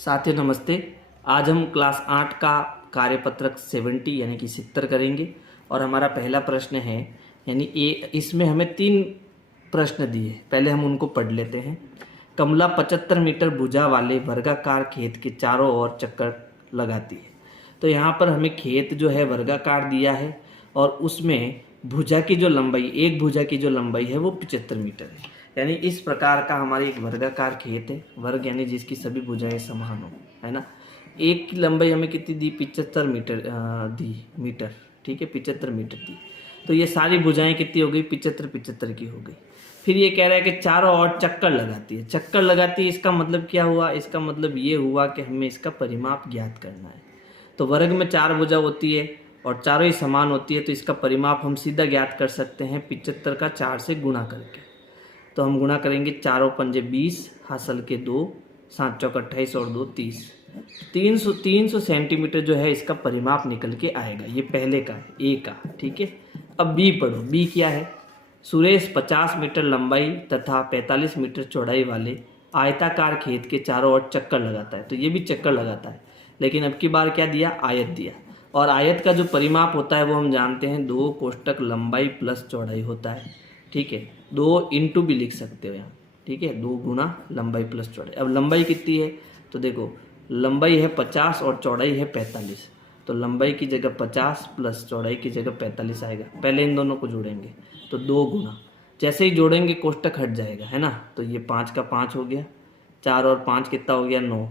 साथियों नमस्ते। आज हम क्लास 8 का कार्यपत्रक 70 यानी कि 70 करेंगे और हमारा पहला प्रश्न है यानी इसमें हमें 3 प्रश्न दिए। पहले हम उनको पढ़ लेते हैं। कमला 75 मीटर भुजा वाले वर्गाकार खेत के चारों ओर चक्कर लगाती है। तो यहाँ पर हमें खेत जो है वर्गाकार दिया है और उसमें भुजा की जो लंबाई, एक भुजा की जो लंबाई है वो 75 मीटर है। यानी इस प्रकार का हमारे एक वर्गाकार खेत है। वर्ग यानी जिसकी सभी भुजाएं समान हो, है ना। एक की लंबाई हमें कितनी दी? 75 मीटर दी मीटर, ठीक है, 75 मीटर दी। तो ये सारी भुजाएं कितनी हो गई? 75 की हो गई। फिर ये कह रहा है कि चारों ओर चक्कर लगाती है। चक्कर लगाती है, इसका मतलब क्या हुआ? इसका मतलब ये हुआ कि हमें इसका परिमाप ज्ञात करना है। तो वर्ग में 4 भुजा होती है और चारों ही समान होती है, तो इसका परिमाप हम सीधा ज्ञात कर सकते हैं 75 का 4 से गुणा करके। तो हम गुणा करेंगे, चारों पंजे 20, हासिल के 2, 7 चौक 28 और 2 30। 300 सेंटीमीटर जो है इसका परिमाप निकल के आएगा। ये पहले का है, ए का, ठीक है। अब बी पढ़ो। बी क्या है? सुरेश 50 मीटर लंबाई तथा 45 मीटर चौड़ाई वाले आयताकार खेत के चारों ओर चक्कर लगाता है। तो ये भी चक्कर लगाता है, लेकिन अब की बार क्या दिया? आयत दिया। और आयत का जो परिमाप होता है वो हम जानते हैं 2 कोष्टक लंबाई प्लस चौड़ाई होता है, ठीक है। 2 इंटू भी लिख सकते हो यहाँ, ठीक है, 2 गुना लंबाई प्लस चौड़ाई। अब लंबाई कितनी है? तो देखो, लंबाई है 50 और चौड़ाई है 45। तो लंबाई की जगह 50 प्लस चौड़ाई की जगह 45 आएगा। पहले इन दोनों को जोड़ेंगे तो 2 गुना, जैसे ही जोड़ेंगे कोष्टक हट जाएगा, है ना। तो ये 5 का 5 हो गया, 4 और 5 कितना हो गया? 9।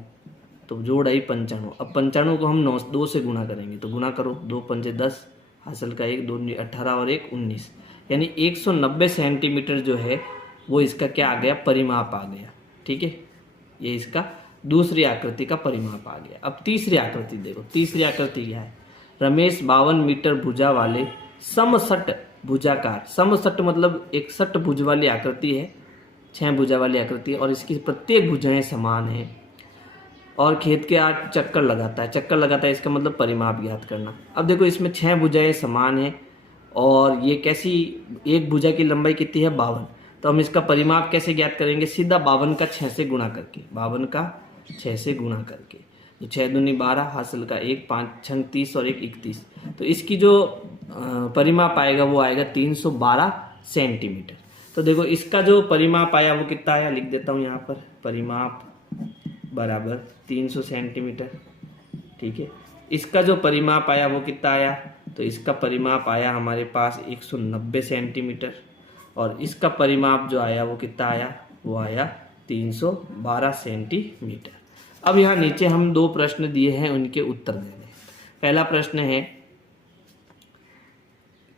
तो जोड़ आई 95। अब 95 को हम 2 से गुणा करेंगे, तो गुणा करो, 2 पंजे 10, हासिल का 1, 2 18 और 1 19। यानी 190 सेंटीमीटर जो है वो इसका क्या आ गया? परिमाप आ गया, ठीक है। ये इसका दूसरी आकृति का परिमाप आ गया। अब तीसरी आकृति देखो। तीसरी आकृति क्या है? रमेश 52 मीटर भुजा वाले समसट भुजाकार, समसट मतलब एक सट भुज वाली आकृति है, 6 भुजा वाली आकृति है और इसकी प्रत्येक भुजाएं समान है और खेत के 8 चक्कर लगाता है। चक्कर लगाता है इसका मतलब परिमाप ज्ञात करना। अब देखो, इसमें 6 भुजाएं समान हैं और ये कैसी? एक भुजा की लंबाई कितनी है? 52। तो हम इसका परिमाप कैसे ज्ञात करेंगे? सीधा 52 का 6 से गुणा करके, 52 का 6 से गुणा करके। तो 6 दूनी 12, हासिल का 1, 5 छंग 30 और 1 31। तो इसकी जो परिमाप आएगा वो आएगा 312 सेंटीमीटर। तो देखो, इसका जो परिमाप आया वो कितना आया? लिख देता हूँ यहाँ पर, परिमाप बराबर 300 सेंटीमीटर, ठीक है। इसका जो परिमाप आया वो कितना आया? तो इसका परिमाप आया हमारे पास 190 सेंटीमीटर और इसका परिमाप जो आया वो कितना आया? वो आया 312 सेंटीमीटर। अब यहाँ नीचे हम 2 प्रश्न दिए हैं, उनके उत्तर देने। पहला प्रश्न है,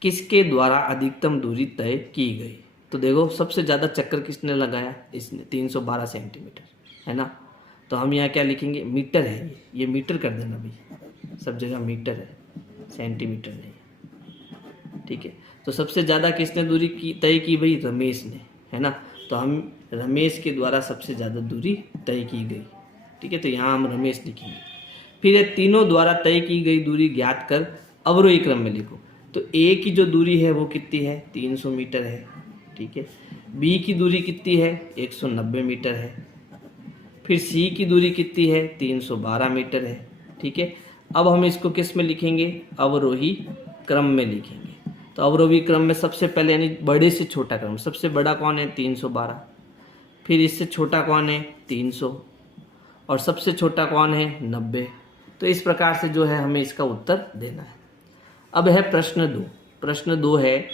किसके द्वारा अधिकतम दूरी तय की गई? तो देखो, सबसे ज़्यादा चक्कर किसने लगाया? इसने, 312 सेंटीमीटर, है ना। तो हम यहाँ क्या लिखेंगे? मीटर है ये मीटर कर देना भाई, सब जगह मीटर है, सेंटीमीटर नहीं, ठीक है। तो सबसे ज़्यादा किसने दूरी की तय की? भाई रमेश ने, है ना। तो हम रमेश के द्वारा सबसे ज़्यादा दूरी तय की गई, ठीक है। तो यहाँ हम रमेश लिखेंगे। फिर ये तीनों द्वारा तय की गई दूरी ज्ञात कर अवरोही क्रम में लिखो। तो ए की जो दूरी है वो कितनी है? 300 मीटर है, ठीक है। बी की दूरी कितनी है? 190 मीटर है। फिर सी की दूरी कितनी है? 312 मीटर है, ठीक है। अब हम इसको किस में लिखेंगे? अवरोही क्रम में लिखेंगे। तो अवरोही क्रम में सबसे पहले यानी बड़े से छोटा क्रम, सबसे बड़ा कौन है? 312। फिर इससे छोटा कौन है? 300 और सबसे छोटा कौन है? 90। तो इस प्रकार से जो है हमें इसका उत्तर देना है। अब है प्रश्न 2। प्रश्न 2 है,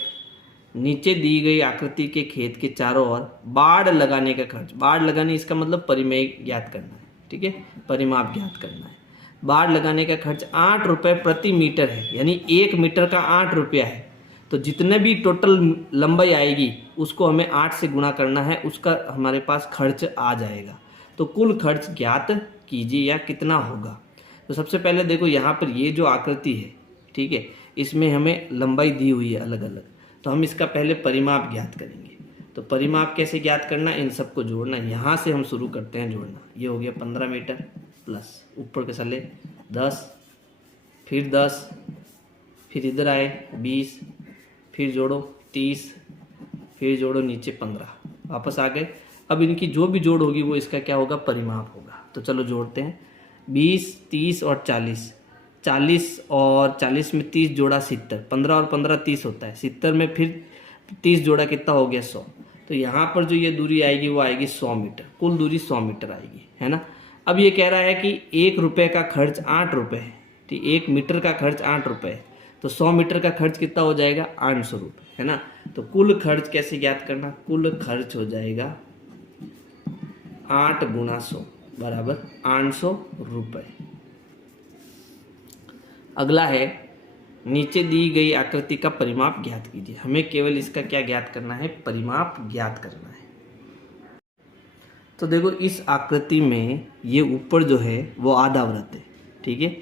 नीचे दी गई आकृति के खेत के चारों ओर बाड़ लगाने का खर्च। बाड़ लगाने इसका मतलब परिमेय ज्ञात करना है, ठीक है, परिमाप ज्ञात करना है। बाड़ लगाने का खर्च 8 रुपये प्रति मीटर है, यानी 1 मीटर का 8 रुपया है। तो जितने भी टोटल लंबाई आएगी उसको हमें 8 से गुणा करना है, उसका हमारे पास खर्च आ जाएगा। तो कुल खर्च ज्ञात कीजिए या कितना होगा। तो सबसे पहले देखो, यहाँ पर ये जो आकृति है, ठीक है, इसमें हमें लंबाई दी हुई है अलग अलग। तो हम इसका पहले परिमाप ज्ञात करेंगे। तो परिमाप कैसे ज्ञात करना? इन सबको जोड़ना। यहाँ से हम शुरू करते हैं जोड़ना। ये हो गया 15 मीटर प्लस ऊपर के सले 10, फिर 10, फिर इधर आए 20, फिर जोड़ो 30, फिर जोड़ो नीचे 15, वापस आ गए। अब इनकी जो भी जोड़ होगी वो इसका क्या होगा? परिमाप होगा। तो चलो जोड़ते हैं। 20, 30 और 40, 40 और 40 में 30 जोड़ा 70, 15 और 15 30 होता है। 70 में फिर 30 जोड़ा कितना हो गया 100। तो यहाँ पर जो ये दूरी आएगी वो आएगी 100 मीटर, कुल दूरी 100 मीटर आएगी, है ना। अब ये कह रहा है कि 1 रुपये का खर्च 8 रुपये है, ठीक, 1 मीटर का खर्च 8 रुपये है, तो 100 मीटर का खर्च कितना हो जाएगा 800 रुपये, है ना। तो कुल खर्च कैसे ज्ञात करना, कुल खर्च हो जाएगा 8 गुणा 100 बराबर 800 रुपये। अगला है, नीचे दी गई आकृति का परिमाप ज्ञात कीजिए। हमें केवल इसका क्या ज्ञात करना है, परिमाप ज्ञात करना है। तो देखो इस आकृति में ये ऊपर जो है वो आधा वृत्त है, ठीक है,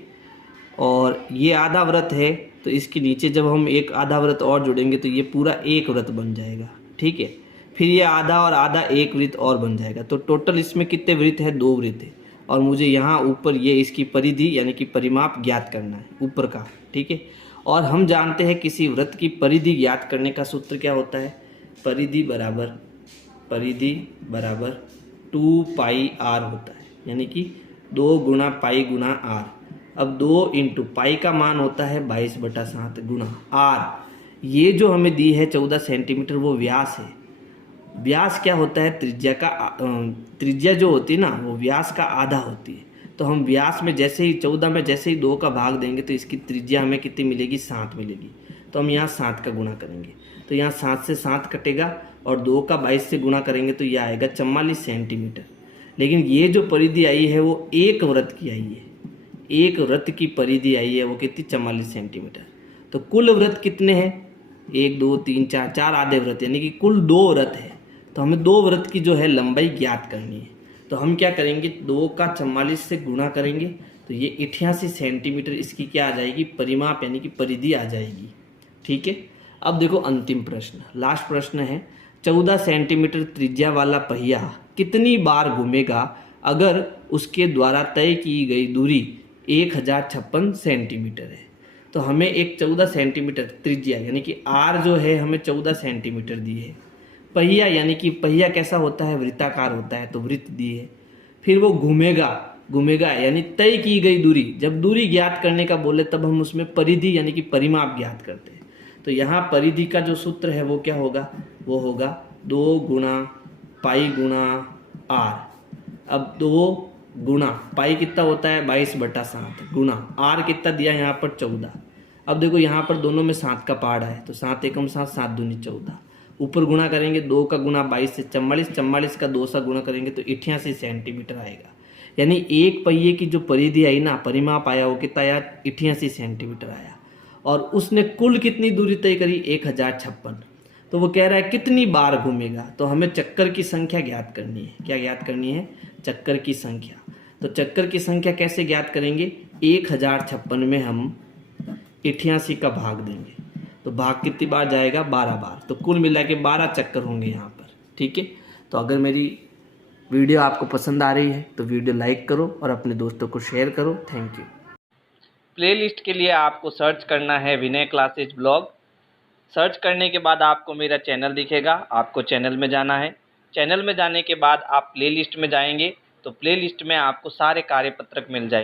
और ये आधा वृत्त है, तो इसके नीचे जब हम एक आधा वृत्त और जोड़ेंगे तो ये पूरा एक वृत्त बन जाएगा, ठीक है। फिर ये आधा और आधा एक वृत्त और बन जाएगा, तो टोटल इसमें कितने वृत्त है, 2 वृत्त है। और मुझे यहाँ ऊपर ये इसकी परिधि यानी कि परिमाप ज्ञात करना है ऊपर का, ठीक है। और हम जानते हैं किसी वृत्त की परिधि ज्ञात करने का सूत्र क्या होता है, परिधि बराबर 2 पाई r होता है, यानी कि 2 गुणा पाई गुणा r। अब 2 इंटू पाई का मान होता है 22/7 गुणा r। ये जो हमें दी है 14 सेंटीमीटर वो व्यास है। व्यास क्या होता है, त्रिज्या जो होती है ना वो व्यास का आधा होती है। तो हम व्यास में जैसे ही 14 में जैसे ही 2 का भाग देंगे तो इसकी त्रिज्या हमें कितनी मिलेगी, 7 मिलेगी। तो हम यहाँ 7 का गुणा करेंगे, तो यहाँ 7 से 7 कटेगा और 2 का 22 से गुणा करेंगे तो यह आएगा 44 सेंटीमीटर। लेकिन ये जो परिधि आई है वो एक वृत्त की आई है, एक वृत्त की परिधि आई है, वो कितनी 44 सेंटीमीटर। तो कुल वृत्त कितने हैं, 1 2 3 4, 4 आधे वृत्त, यानी कि कुल 2 वृत्त है। तो हमें 2 वृत्त की जो है लंबाई ज्ञात करनी है। तो हम क्या करेंगे, 2 का 44 से गुणा करेंगे तो ये 88 सेंटीमीटर इसकी क्या आ जाएगी, परिमाप यानी कि परिधि आ जाएगी, ठीक है। अब देखो अंतिम प्रश्न, लास्ट प्रश्न है, 14 सेंटीमीटर त्रिज्या वाला पहिया कितनी बार घूमेगा अगर उसके द्वारा तय की गई दूरी 1056 सेंटीमीटर है। तो हमें एक 14 सेंटीमीटर त्रिज्या यानी कि r जो है हमें 14 सेंटीमीटर दी है। पहिया यानी कि पहिया कैसा होता है, वृत्ताकार होता है, तो वृत्त दी है। फिर वो घूमेगा यानी तय की गई दूरी, जब दूरी ज्ञात करने का बोले तब हम उसमें परिधि यानी कि परिमाप ज्ञात करते हैं। तो यहाँ परिधि का जो सूत्र है वो क्या होगा, वो होगा 2 गुणा पाई गुणा r। अब 2 गुणा पाई कितना होता है 22/7 गुणा r कितना दिया यहाँ पर 14। अब देखो यहाँ पर दोनों में 7 का पहाड़ा है, तो 7 एकम 7, 7 दूनी 14। ऊपर गुणा करेंगे, 2 का गुणा 22 से 44, 44 का 2 से गुणा करेंगे तो 88 सेंटीमीटर आएगा। यानी एक पहिए की जो परिधि आई ना, परिमाप आया, वो कितना आया 88 सेंटीमीटर आया। और उसने कुल कितनी दूरी तय करी 1056। तो वो कह रहा है कितनी बार घूमेगा, तो हमें चक्कर की संख्या ज्ञात करनी है। क्या ज्ञात करनी है, चक्कर की संख्या। तो चक्कर की संख्या कैसे ज्ञात करेंगे, 1056 में हम 88 का भाग देंगे, तो भाग कितनी बार जाएगा 12 बार। तो कुल मिला के 12 चक्कर होंगे यहाँ पर, ठीक है। तो अगर मेरी वीडियो आपको पसंद आ रही है तो वीडियो लाइक करो और अपने दोस्तों को शेयर करो। Thank you. प्लेलिस्ट के लिए आपको सर्च करना है विनय क्लासेज ब्लॉग। सर्च करने के बाद आपको मेरा चैनल दिखेगा, आपको चैनल में जाना है। चैनल में जाने के बाद आप प्लेलिस्ट में जाएंगे तो प्लेलिस्ट में आपको सारे कार्यपत्रक मिल जाएंगे।